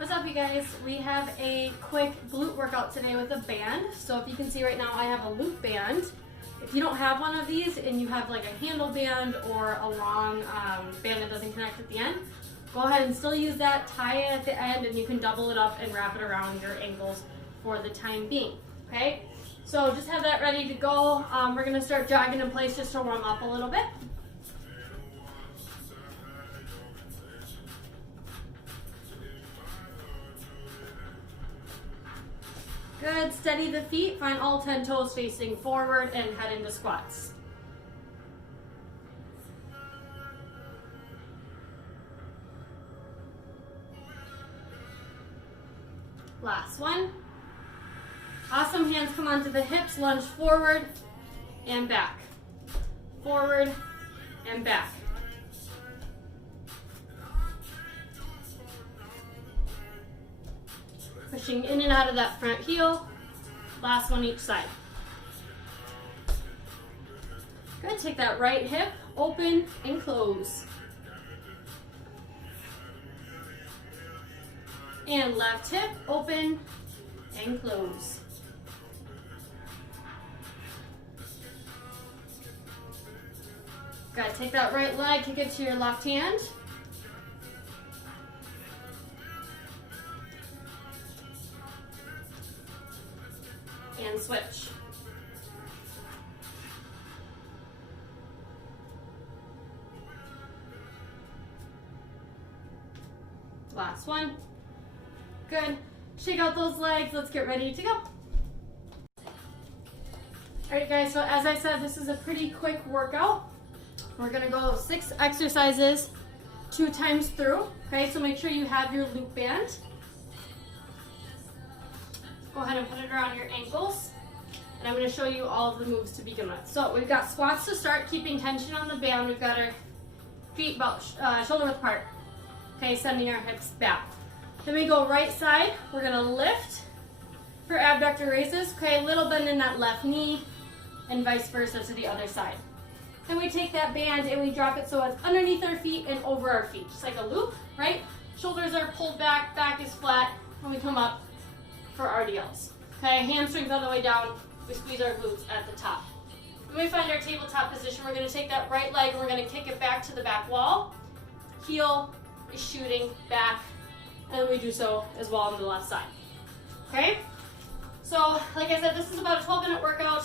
What's up, you guys? We have a quick glute workout today with a band. So if you can see right now, I have a loop band. If you don't have one of these and you have like a handle band or a long band that doesn't connect at the end, go ahead and still use that, tie it at the end, and you can double it up and wrap it around your ankles for the time being, okay? So just have that ready to go. We're gonna start jogging in place just to warm up a little bit. Good, steady the feet, find all 10 toes facing forward and head into squats. Last one. Awesome, hands come onto the hips, lunge forward and back. Forward and back. Pushing in and out of that front heel. Last one each side. Good, take that right hip, open and close. And left hip, open and close. Good, take that right leg, kick it to your left hand. And switch. Last one. Good. Shake out those legs. Let's get ready to go. All right, guys, so as I said, this is a pretty quick workout. We're gonna go 6 exercises 2 times through. Okay, so make sure you have your loop band. Go ahead and put it around your ankles. And I'm going to show you all of the moves to begin with. So we've got squats to start, keeping tension on the band. We've got our feet about shoulder width apart. Okay, sending our hips back. Then we go right side. We're going to lift for abductor raises. Okay, a little bend in that left knee and vice versa to the other side. Then we take that band and we drop it so it's underneath our feet and over our feet. Just like a loop, right? Shoulders are pulled back, back is flat, and we come up for RDLs. Okay, hamstrings all the way down. We squeeze our glutes at the top. When we find our tabletop position, we're going to take that right leg and we're going to kick it back to the back wall. Heel is shooting back, and we do so as well on the left side. Okay? So, like I said, this is about a 12-minute workout.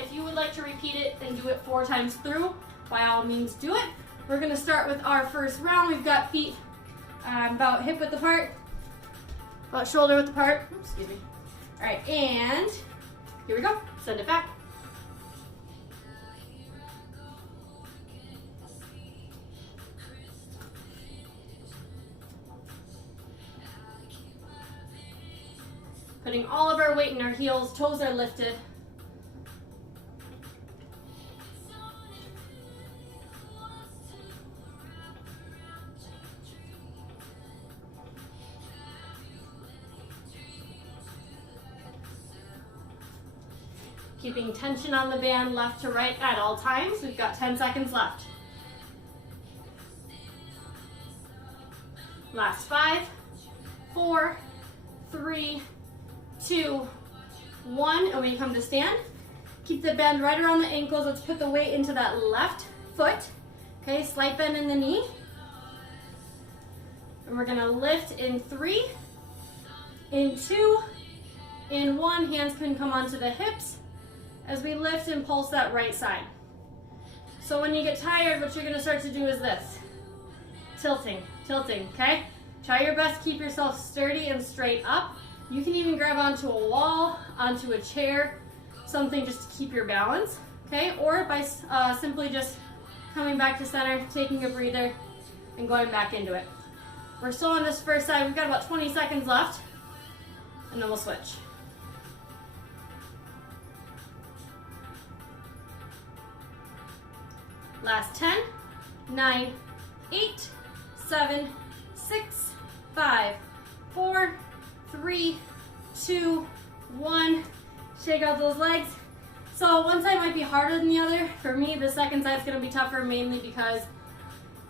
If you would like to repeat it and do it 4 times through, by all means do it. We're going to start with our first round. We've got feet about hip width apart, about shoulder width apart. Oops, excuse me. All right, and here we go. Send it back. Putting all of our weight in our heels, toes are lifted. Keeping tension on the band left to right at all times. We've got 10 seconds left. Last 5, 4, 3, 2, 1. And when you come to stand, keep the bend right around the ankles. Let's put the weight into that left foot. Okay, slight bend in the knee. And we're gonna lift in 3, in 2, in 1. Hands can come onto the hips as we lift and pulse that right side. So when you get tired, what you're gonna start to do is this. Tilting, okay? Try your best to keep yourself sturdy and straight up. You can even grab onto a wall, onto a chair, something just to keep your balance, okay? Or by simply just coming back to center, taking a breather, and going back into it. We're still on this first side. We've got about 20 seconds left, and then we'll switch. Last 10, 9, 8, 7, 6, 5, 4, 3, 2, 1. Shake out those legs. So one side might be harder than the other. For me, the second side's gonna be tougher, mainly because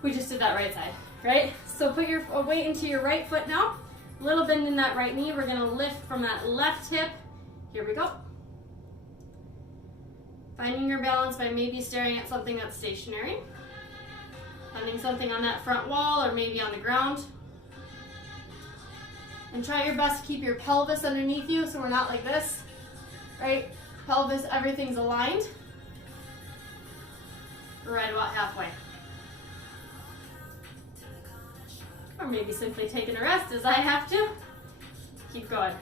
we just did that right side, right? So put your weight into your right foot now. Little bend in that right knee. We're gonna lift from that left hip. Here we go. Finding your balance by maybe staring at something that's stationary. Finding something on that front wall or maybe on the ground. And try your best to keep your pelvis underneath you so we're not like this, right? Pelvis, everything's aligned. We're right about halfway. Or maybe simply taking a rest as I have to. Keep going.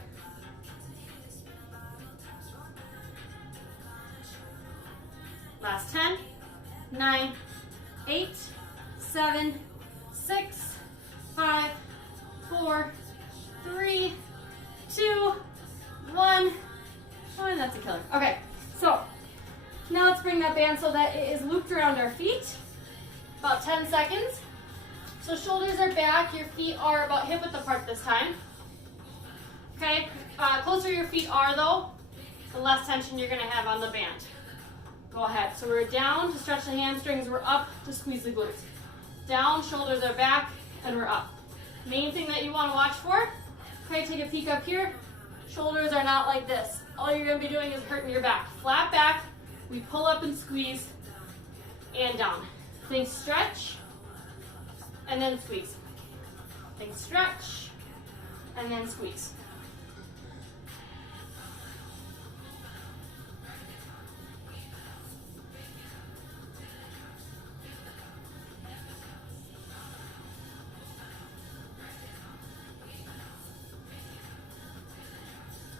Last 10, 9, 8, 7, 6, 5, 4, 3, 2, 1. Oh, and that's a killer. Okay, so now let's bring that band so that it is looped around our feet. About 10 seconds. So shoulders are back, your feet are about hip width apart this time. Okay, closer your feet are though, the less tension you're gonna have on the band. Go ahead. So we're down to stretch the hamstrings, we're up to squeeze the glutes. Down, shoulders are back, and we're up. Main thing that you want to watch for, okay, take a peek up here. Shoulders are not like this. All you're going to be doing is hurting your back. Flat back, we pull up and squeeze, and down. Think stretch, and then squeeze. Think stretch, and then squeeze.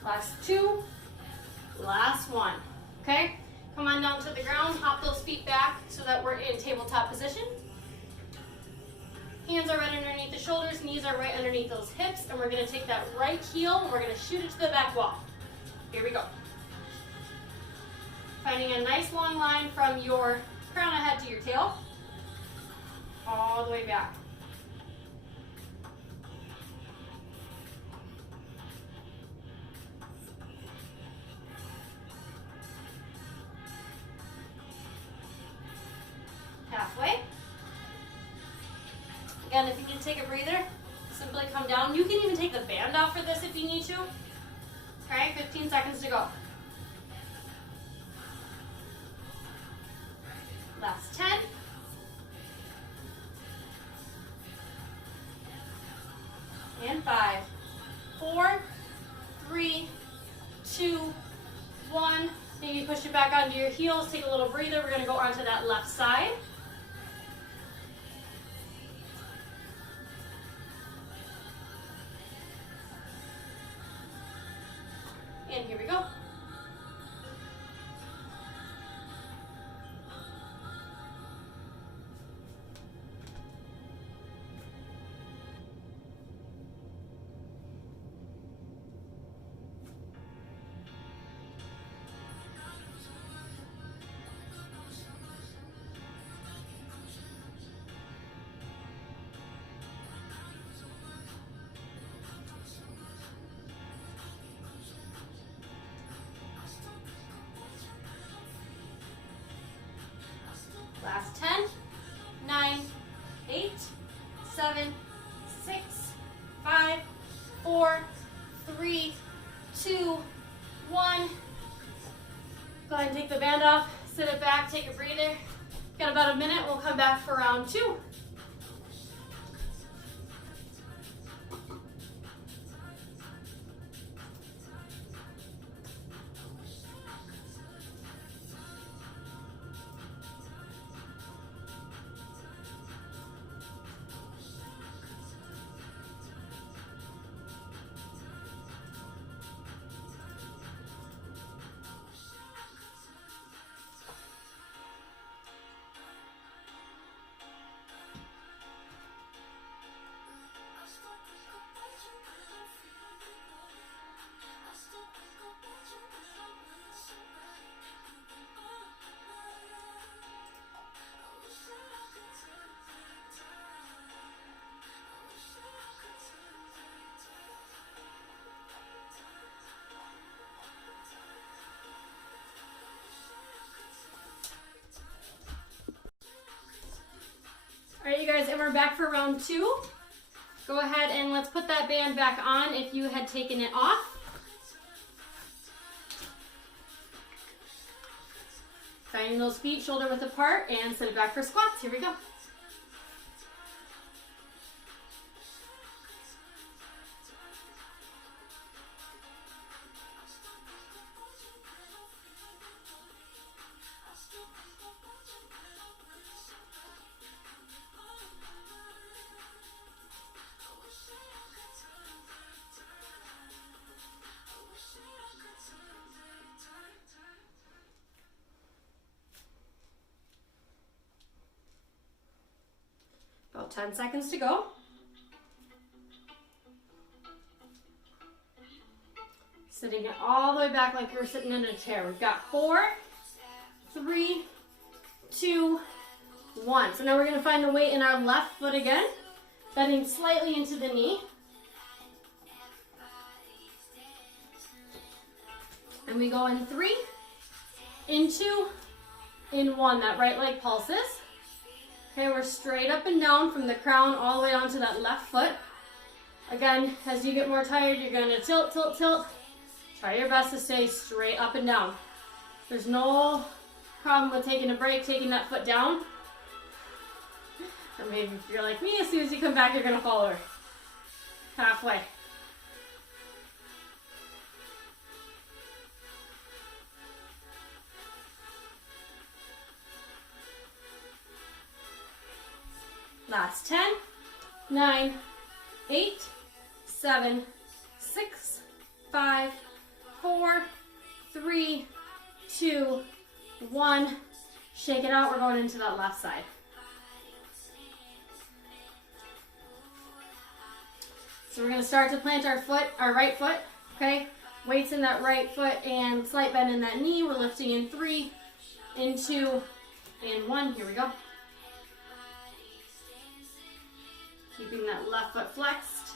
Last 2, last 1, okay? Come on down to the ground, hop those feet back so that we're in tabletop position. Hands are right underneath the shoulders, knees are right underneath those hips, and we're gonna take that right heel and we're gonna shoot it to the back wall. Here we go. Finding a nice long line from your crown of head to your tail, all the way back. Halfway. Again, if you need to take a breather, simply come down. You can even take the band off for this if you need to. Okay, 15 seconds to go. Last 10. And 5, 4, 3, 2, 1. Maybe push it back onto your heels. Take a little breather. We're going to go onto that left side. And here we go. Last 10, 9, 8, 7, 6, 5, 4, 3, 2, 1. Go ahead and take the band off, sit it back, take a breather. Got about a minute, we'll come back for round 2. All right, you guys, and we're back for round 2. Go ahead and let's put that band back on if you had taken it off. Finding those feet shoulder width apart and set it back for squats. Here we go. About 10 seconds to go. Sitting it all the way back like you're sitting in a chair. We've got 4, 3, 2, 1. So now we're going to find the weight in our left foot again, bending slightly into the knee. And we go in 3, in 2, in 1. That right leg pulses. Okay, we're straight up and down from the crown all the way onto that left foot. Again, as you get more tired, you're going to tilt, tilt, tilt. Try your best to stay straight up and down. There's no problem with taking a break, taking that foot down. Or maybe if you're like me, as soon as you come back, you're going to fall over. Halfway. Last 10, 9, 8, 7, 6, 5, 4, 3, 2, 1. Shake it out. We're going into that left side. So we're going to start to plant our foot, our right foot. Okay, weights in that right foot and slight bend in that knee. We're lifting in 3, in 2, in 1. Here we go. Keeping that left foot flexed.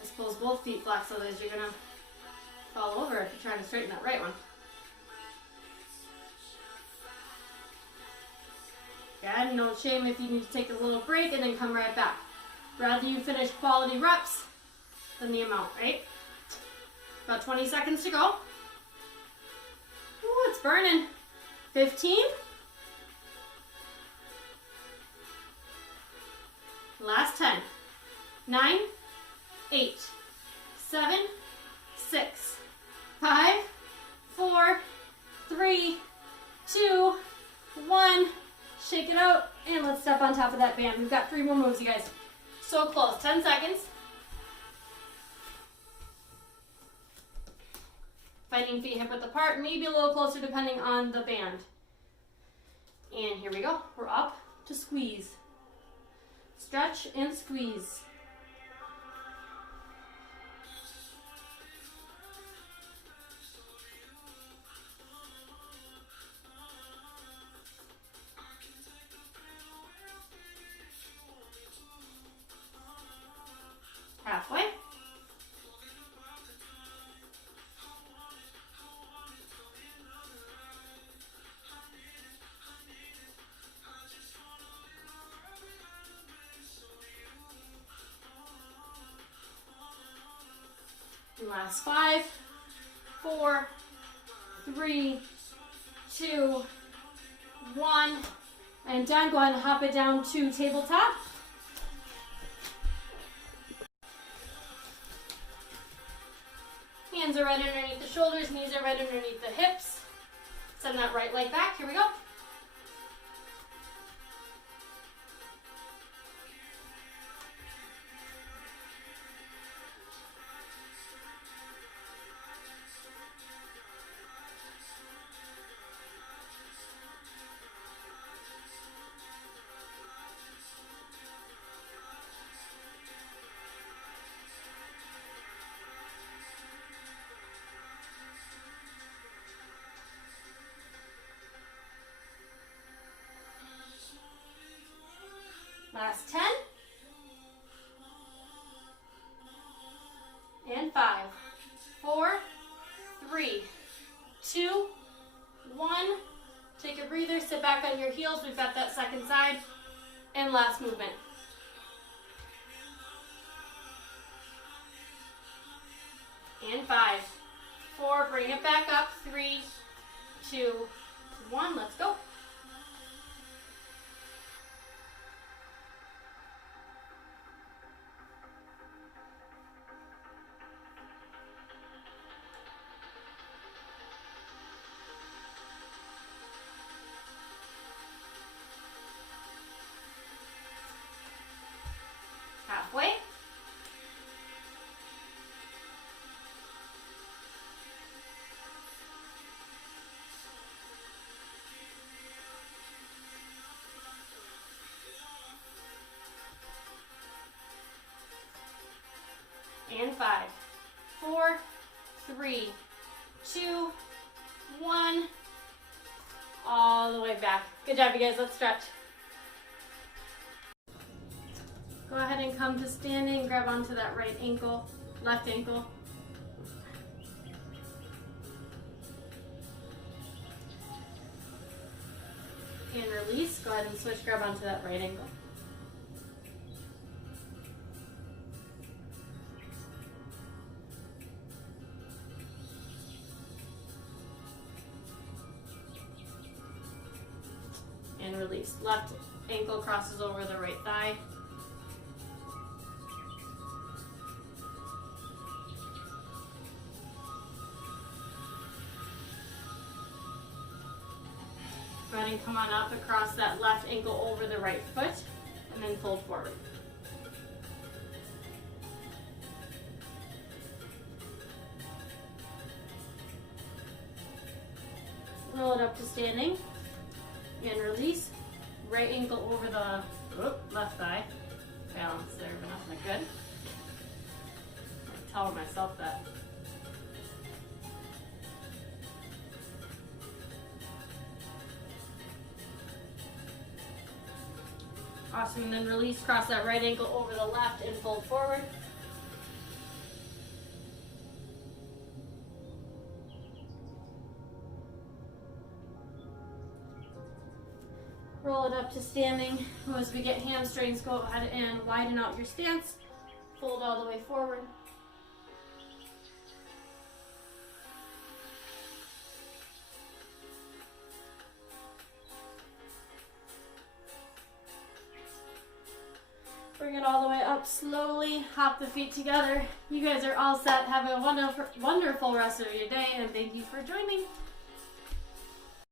I suppose both feet flexed, otherwise you're going to fall over if you're trying to straighten that right one. Again, no shame if you need to take a little break and then come right back. Rather you finish quality reps than the amount, right? About 20 seconds to go. Ooh, it's burning. 15. Last 10, 9, 8, 7, 6, 5, 4, 3, 2, 1. Shake it out and let's step on top of that band. We've got 3 more moves, you guys. So close, 10 seconds. Finding feet hip width apart, maybe a little closer depending on the band. And here we go, we're up to squeeze. Stretch and squeeze. Halfway. Last 5, 4, 3, 2, 1, and done. Go ahead and hop it down to tabletop. Hands are right underneath the shoulders, knees are right underneath the hips. Send that right leg back. Here we go. Last 10. And 5, 4, 3, 2, 1. Take a breather, sit back on your heels. We've got that second side. And last movement. bring it back up. 3, 2, 1, let's go. Halfway. And 5, 4, 3, 2, 1. All the way back. Good job, you guys. Let's stretch. Go ahead and come to standing. Grab onto that right ankle, left ankle. And release. Go ahead and switch. Grab onto that right ankle. And release. Left ankle crosses over the right thigh. Go ahead and come on up across that left ankle over the right foot, and then fold forward. Roll it up to standing, and release. Right ankle over the left thigh. Balance there, but not that good. I'm telling myself that. Awesome, and then release, cross that right ankle over the left and fold forward. Roll it up to standing. As we get hamstrings, go ahead and widen out your stance. Fold all the way forward. Bring it all the way up slowly. Hop the feet together. You guys are all set. Have a wonderful rest of your day, and thank you for joining.